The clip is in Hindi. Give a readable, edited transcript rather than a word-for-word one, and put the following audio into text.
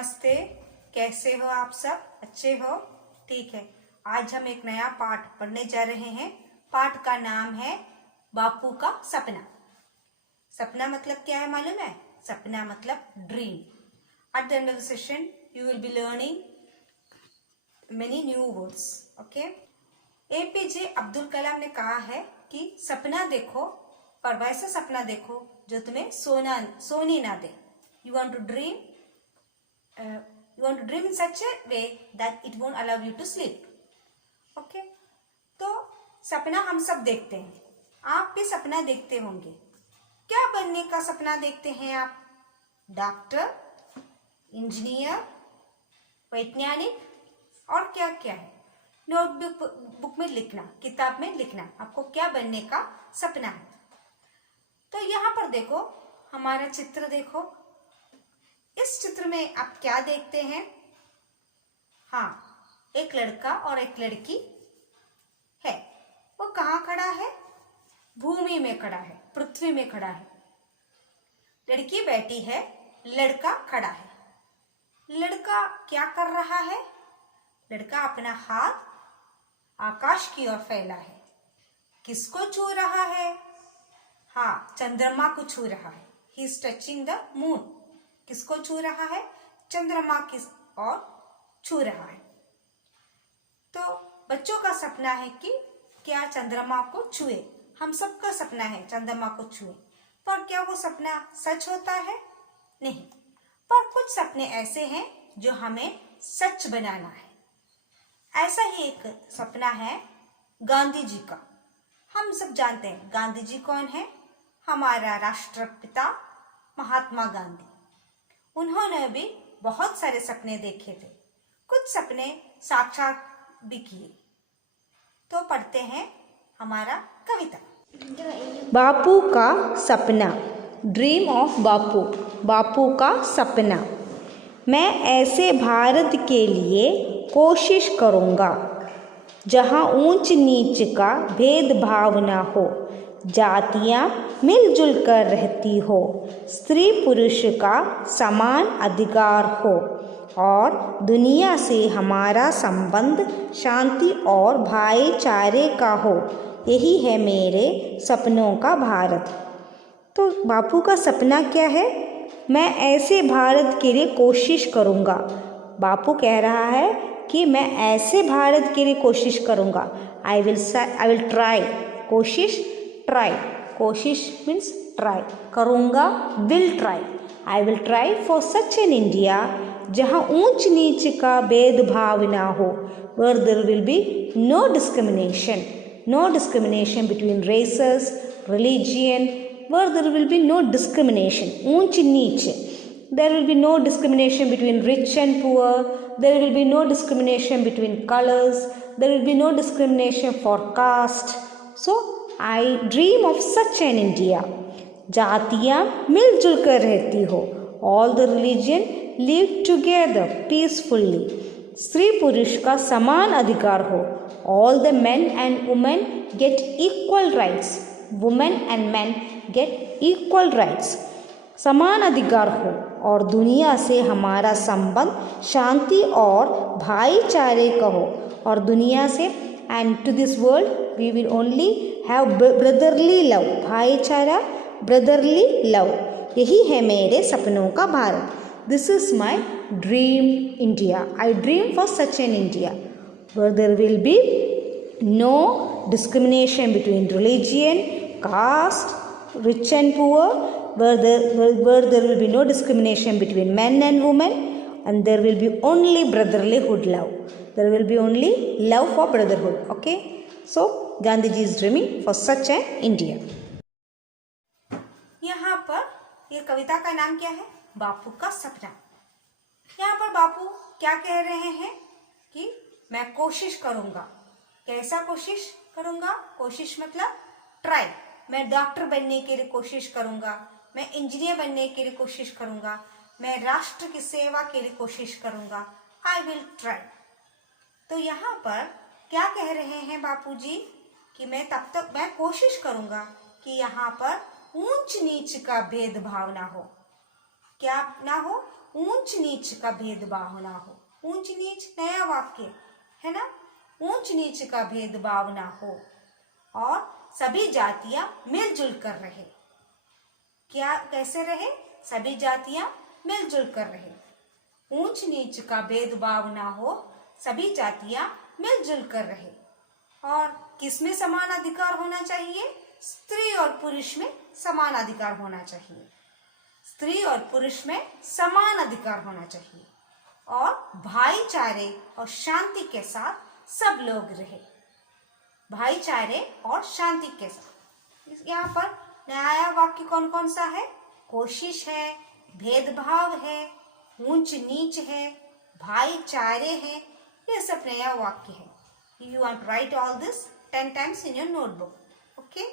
नमस्ते। कैसे हो आप सब? अच्छे हो? ठीक है। आज हम एक नया पाठ पढ़ने जा रहे हैं। पाठ का नाम है बापू का सपना। सपना मतलब क्या है मालूम है? सपना मतलब dream. At the end of the session you will be learning many new words. Okay. APJ Abdul Kalam ने कहा है कि सपना देखो, पर वैसा सपना देखो जो तुम्हें सोने ना दे। You want to dream you want to dream in such a way that it won't allow you to sleep. Okay? तो सपना हम सब देखते हैं। आप भी सपना देखते होंगे। क्या बनने का सपना देखते हैं आप? डॉक्टर, इंजीनियर, वैज्ञानिक और क्या क्या है? नोटबुक में लिखना, किताब में लिखना, आपको क्या बनने का सपना है। तो यहाँ पर देखो, हमारा चित्र देखो। इस चित्र में आप क्या देखते हैं? हाँ, एक लड़का और एक लड़की है। वो कहाँ खड़ा है? भूमि में खड़ा है, पृथ्वी में खड़ा है। लड़की बैठी है, लड़का खड़ा है। लड़का क्या कर रहा है? लड़का अपना हाथ आकाश की ओर फैला है। किसको छू रहा है? हाँ, चंद्रमा को छू रहा है। He is touching the moon. किसको छू रहा है? चंद्रमा की ओर छू रहा है। तो बच्चों का सपना है कि क्या चंद्रमा को छुए। हम सबका सपना है चंद्रमा को छुए, पर क्या वो सपना सच होता है? नहीं। पर कुछ सपने ऐसे हैं जो हमें सच बनाना है। ऐसा ही एक सपना है गांधी जी का। हम सब जानते हैं गांधी जी कौन है? हमारा राष्ट्रपिता महात्मा गांधी। उन्होंने भी बहुत सारे सपने देखे थे, कुछ सपने साक्षात भी किए। तो पढ़ते हैं हमारा कविता। बापू का सपना। ड्रीम ऑफ बापू। बापू का सपना। मैं ऐसे भारत के लिए कोशिश करूँगा जहाँ ऊंच नीच का भेदभाव ना हो, जातियाँ मिलजुल कर रहती हो, स्त्री पुरुष का समान अधिकार हो और दुनिया से हमारा संबंध शांति और भाईचारे का हो। यही है मेरे सपनों का भारत। तो बापू का सपना क्या है? मैं ऐसे भारत के लिए कोशिश करूँगा। बापू कह रहा है कि मैं ऐसे भारत के लिए कोशिश करूँगा। I will try. कोशिश, ट्राई। कोशिश मीन्स ट्राई। करूँगा, will try. I will try for such an India जहाँ ऊंच नीच का भेदभाव ना हो, where there will be no discrimination between races, religion, where there will be no discrimination. ऊंच नीच. There will be no discrimination between rich and poor. There will be no discrimination between colors. There will be no discrimination for caste. So, I dream of such an India. जातियाँ मिलजुल कर रहती हो. All the religion live together peacefully. स्त्री पुरुष का समान अधिकार हो. All the men and women get equal rights. Women and men get equal rights. समान अधिकार हो और दुनिया से हमारा संबंध शांति और भाईचारे का हो। और दुनिया से, and to this world we will only have brotherly love. भाईचारा, ब्रदरली लव। यही है मेरे सपनों का Bharat. This is my dream India. I dream for such an India where there will be no discrimination between religion, caste, rich and poor, where there will be no discrimination between men and women, and there will be only brotherlyhood love. There will be only love for brotherhood. Okay? So, Gandhiji is dreaming for such an India. यहाँ पर ये कविता का नाम क्या है? बापू का सपना। यहाँ पर बापू क्या कह रहे हैं कि मैं कोशिश करूँगा। कैसा कोशिश करूँगा? कोशिश मतलब ट्राई। मैं डॉक्टर बनने के लिए कोशिश करूँगा, मैं इंजीनियर बनने के लिए कोशिश करूँगा, मैं राष्ट्र की सेवा के लिए कोशिश करूँगा। I will try. तो यहाँ पर क्या कह रहे हैं बापूजी कि मैं तब तक मैं कोशिश करूँगा कि यहाँ पर ऊंच नीच का भेदभाव ना हो। क्या ना हो, ऊंच नीच का भेदभाव ना हो। ऊंच नीच नया वाक्य है ना, ऊंच नीच का भेदभाव ना हो और सभी जातियां मिलजुल कर रहे। क्या कैसे रहे? सभी जातियां मिलजुल कर रहे। ऊंच नीच का भेदभाव ना हो, सभी जातियां मिलजुल कर रहे। और किसमें समान अधिकार होना चाहिए? स्त्री और पुरुष में समान अधिकार होना चाहिए। स्त्री और पुरुष में समान अधिकार होना चाहिए और भाईचारे और शांति के साथ सब लोग रहे। भाईचारे और शांति के साथ। यहाँ पर नया वाक्य कौन कौन सा है? कोशिश है, भेदभाव है, ऊंच नीच है, भाईचारे है, ये सब नया वाक्य है। You want to write all this 10 times in your notebook. Okay?